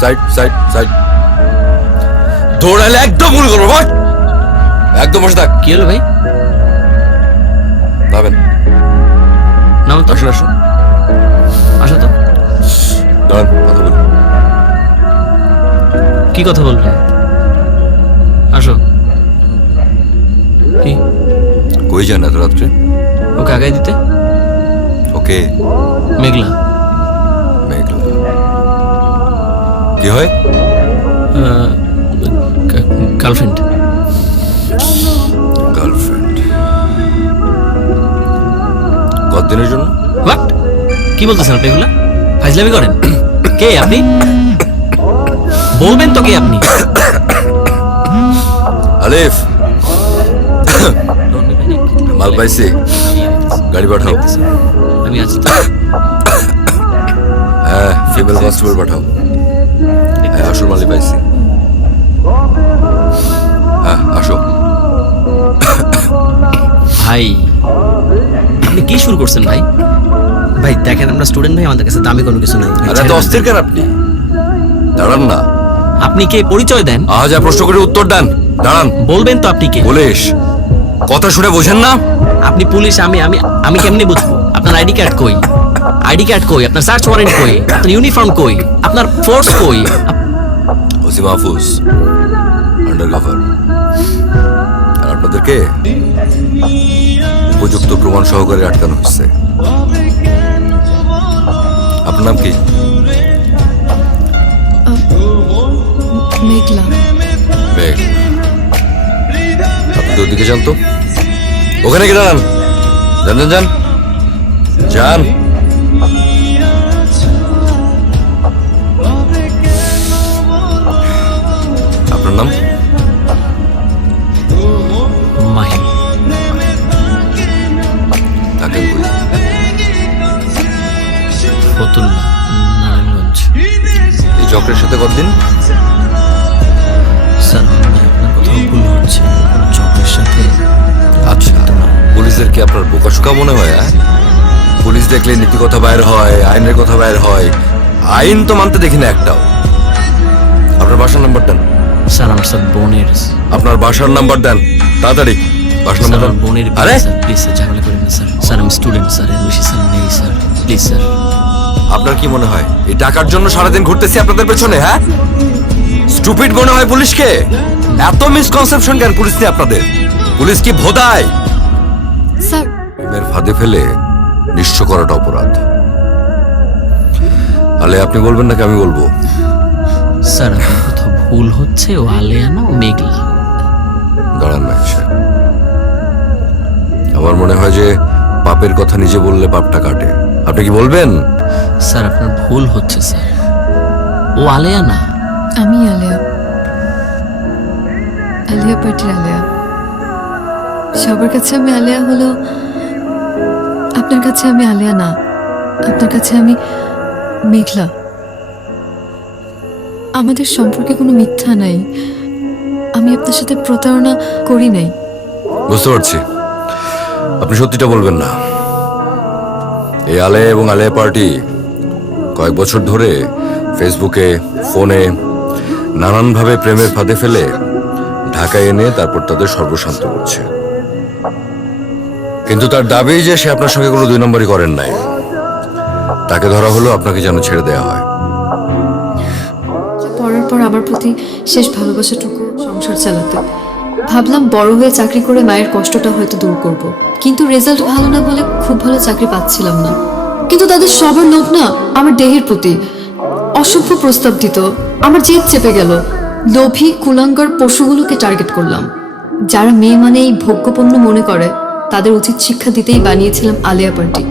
Side side side দৌড়ালে একদম ভুল করবো বস একদম বসে থাক কি হলো ভাই? যাবেন নাম তো আসুন আসুন আসো তো। দাঁড়ান কথা বলুন কি কথা বলবে? আসো। কি কই যান এত রাত্রে ওকে আগায় দিতে? ওকে মেঘলা মেঘলা কি হয় গার্লফ্রেন্ড। গার্লফ্রেন্ড কতদিনের জন্য হোয়াট কি বলতেছেন আপনি এগুলা? ফাইজলামি করেন? কে আপনি? বলবেন তো কে আপনি? আলিফ মাল পাইছি গাড়ি পাঠাও আমি আছি তো। হ্যাঁ ফিমেল কনস্টেবল পাঠাও হ্যাঁ আসল মালি পাইছি হ্যাঁ আসো ভাই আপনি কি শুরু করছেন ভাই? ভাই দেখেন আমরা স্টুডেন্ট ভাই, আমাদের কাছে দামি কোনো কিছু নাই। আরে এত অস্থির কেন আপনি দাঁড়ান না আপনি কে? পরিচয় দেন। যা প্রশ্ন করে উত্তর দেন দাঁড়ান বলবেন তো আপনি কে? পুলিশ কথা শুনে বোঝেন না আপনি পুলিশ, আমি আমি আমি কেমনে বুঝবো? আপনার আইডি কার্ড কই? আইডি কার্ড কই? আপনার সার্চ ওয়ারেন্ট কই? আপনার ইউনিফর্ম কই? আপনার ফোর্স কই? ওসি মাহফুজ আন্ডারকভার আর আপনাদেরকে উপযুক্ত প্রমাণ সহকারে আটকানো হচ্ছে আপনার নাম কি মেঘলা। মেঘ আপনি তো ওদিকে যান তো ওখানে কি দাঁড়ান যান যান যান যান আপনার নাম মাহিম। থাকেন কই ফতুল্লা, নারায়ণগঞ্জ। এই চক্রের সাথে কতদিন স্যার আপনার কোথাও ভুল হচ্ছে, কোনো চক্রের সাথে। আচ্ছা পুলিশের কি আপনার বোকাশোকা মনে হয় পুলিশ দেখলে নীতি কথা বাইর হয় আইনের কথা বাইর হয় আইন তো মানতে দেখি না একটাও আপনার বাসার নাম্বার দেন স্যার আমার স্যার বোনের। আপনার বাসার নাম্বার দেন তাড়াতাড়ি বাসার স্যার নাম্বার আমার দেন বোনের আরে স্যার প্লিজ স্যার ঝামেলা করেন না স্যার। স্যার আমি স্টুডেন্ট স্যার, এর বেশি স্যার নেই স্যার, প্লিজ স্যার। আপনার কি মনে হয় এই টাকার জন্য সারাদিন ঘুরতেছি আপনাদের পেছনে হ্যাঁ স্টুপিড মনে হয় পুলিশকে এত মিসকনসেপশন কেন পুলিশ নিয়ে আপনাদের পুলিশ কি ভোদায় স্যার প্রেমের ফাঁদে ফেলে নিঃস্ব করাটা অপরাধ আলে আপনি বলবেন নাকি আমি বলবো স্যার আপনার কোথাও ভুল হচ্ছে, ও আলেয়ানা ও মেঘলা। দাঁড়ান না আমার মনে হয় যে পাপের কথা নিজে বললে পাপটা কাটে আপনি কি বলবেন স্যার আপনার ভুল হচ্ছে স্যার, ও আলেয়ানা। আমি আলেয়া, আলিয়া পার্টির আলেয়া। সবার কাছে আমি আলেয়া হলো, আপনার কাছে আমি আলেয়া না, আপনার কাছে আমি মেঘলা। আমাদের সম্পর্কে কোনো মিথ্যা নাই, আমি আপনার সাথে প্রতারণা করি নাই। বুঝতে পারছি আপনি সত্যিটা বলবেন না এই আলে এবং আলেয়া পার্টি কয়েক বছর ধরে ফেসবুকে ফোনে নানানভাবে প্রেমের ফাঁদে ফেলে ঢাকায় এনে তারপর তাদের সর্বশান্ত করছে কিন্তু তার দাবি যে সে আপনার সঙ্গে কোনো দুই নম্বরই করেন নাই তাকে ধরা হলো আপনাকে যেন ছেড়ে দেওয়া হয় পড়ার পর আমার প্রতি শেষ ভালোবাসাটুকু সংসার চালাতে ভাবলাম বড় হয়ে চাকরি করে মায়ের কষ্টটা হয়তো দূর করব। কিন্তু রেজাল্ট ভালো না বলে খুব ভালো চাকরি পাচ্ছিলাম না। কিন্তু তাদের সবার লোভ না আমার দেহের প্রতি, অসভ্য প্রস্তাব দিত, আমার জেদ চেপে গেল। লোভী কুলাঙ্গার পশুগুলোকে টার্গেট করলাম। যারা মেয়ে মানে এই ভোগ্যপণ্য মনে করে তাদের উচিত শিক্ষা দিতেই বানিয়েছিলাম আলেয়া পার্টি।